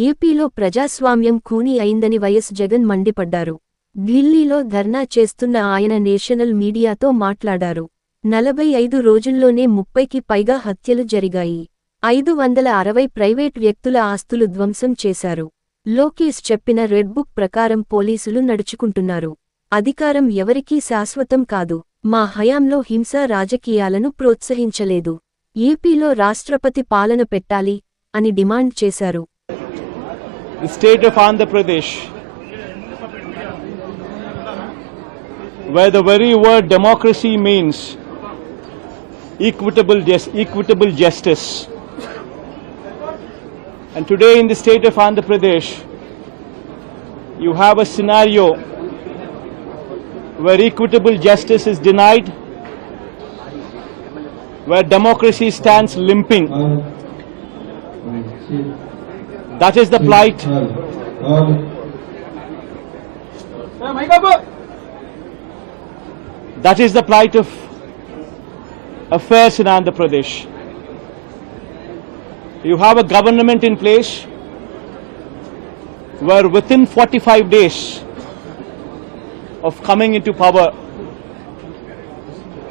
ఏపీలో ప్రజాస్వామ్యం ఖూనీ అయిందని వైఎస్ జగన్ మండిపడ్డారు. ఢిల్లీలో ధర్నా చేస్తున్న ఆయన నేషనల్ మీడియాతో మాట్లాడారు. 45 రోజుల్లోనే 30కి పైగా హత్యలు జరిగాయి. 560 ప్రైవేట్ వ్యక్తుల ఆస్తులు ధ్వంసం చేశారు. లోకేష్ చెప్పిన రెడ్ బుక్ ప్రకారం పోలీసులు నడుచుకుంటున్నారు. అధికారం ఎవరికీ శాశ్వతం కాదు. మా హయాంలో హింసా రాజకీయాలను ప్రోత్సహించలేదు. ఏపీలో రాష్ట్రపతి పాలన పెట్టాలి అని డిమాండ్ చేశారు. The state of Andhra Pradesh, where the very word democracy means equitable justice. And today in the state of Andhra Pradesh, you have a scenario where equitable justice is denied, where democracy stands limping. That is the plight. That is the plight of affairs in Andhra Pradesh. You have a government in place where within 45 days of coming into power,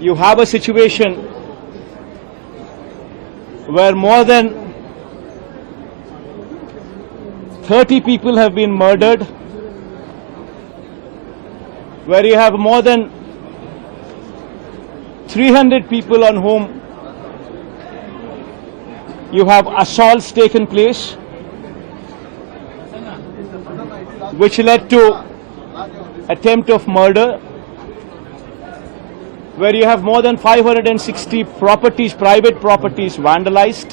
you have a situation where more than 30 people have been murdered, where you have more than 300 people on whom you have assaults taken place, which led to attempt of murder, where you have more than 560 properties, private properties vandalized,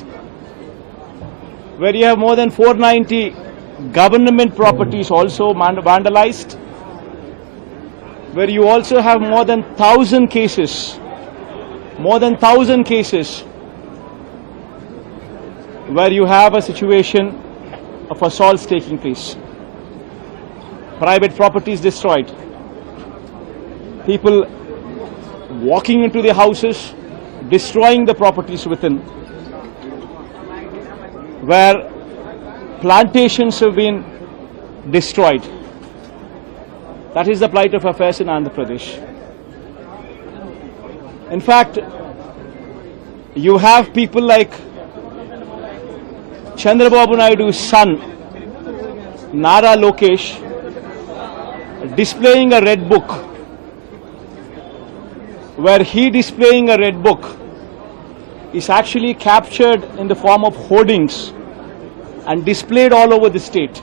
where you have more than 490 government properties also vandalized, where you also have more than 1,000 cases, where you have a situation of assaults taking place, private properties destroyed, people walking into the houses, destroying the properties within, where plantations have been destroyed. That is the plight of affairs in Andhra Pradesh. In fact, you have people like Chandrababu Naidu's son, Nara Lokesh, displaying a red book, where he displaying a red book is actually captured in the form of hoardings and displayed all over the state.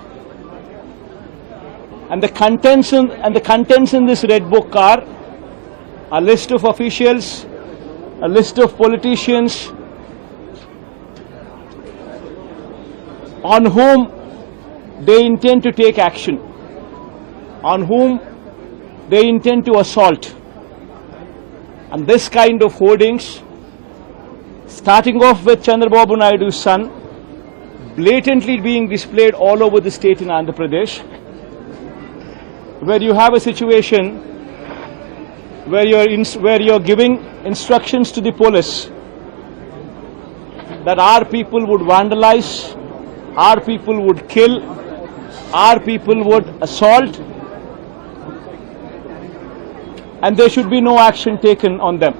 And the contents in this red book are a list of officials, a list of politicians on whom they intend to take action, on whom they intend to assault. And this kind of hoardings, starting off with Chandrababu Naidu's son, blatantly being displayed all over the state in Andhra Pradesh, where you have a situation where you're giving instructions to the police that our people would vandalize, our people would kill, our people would assault, and there should be no action taken on them.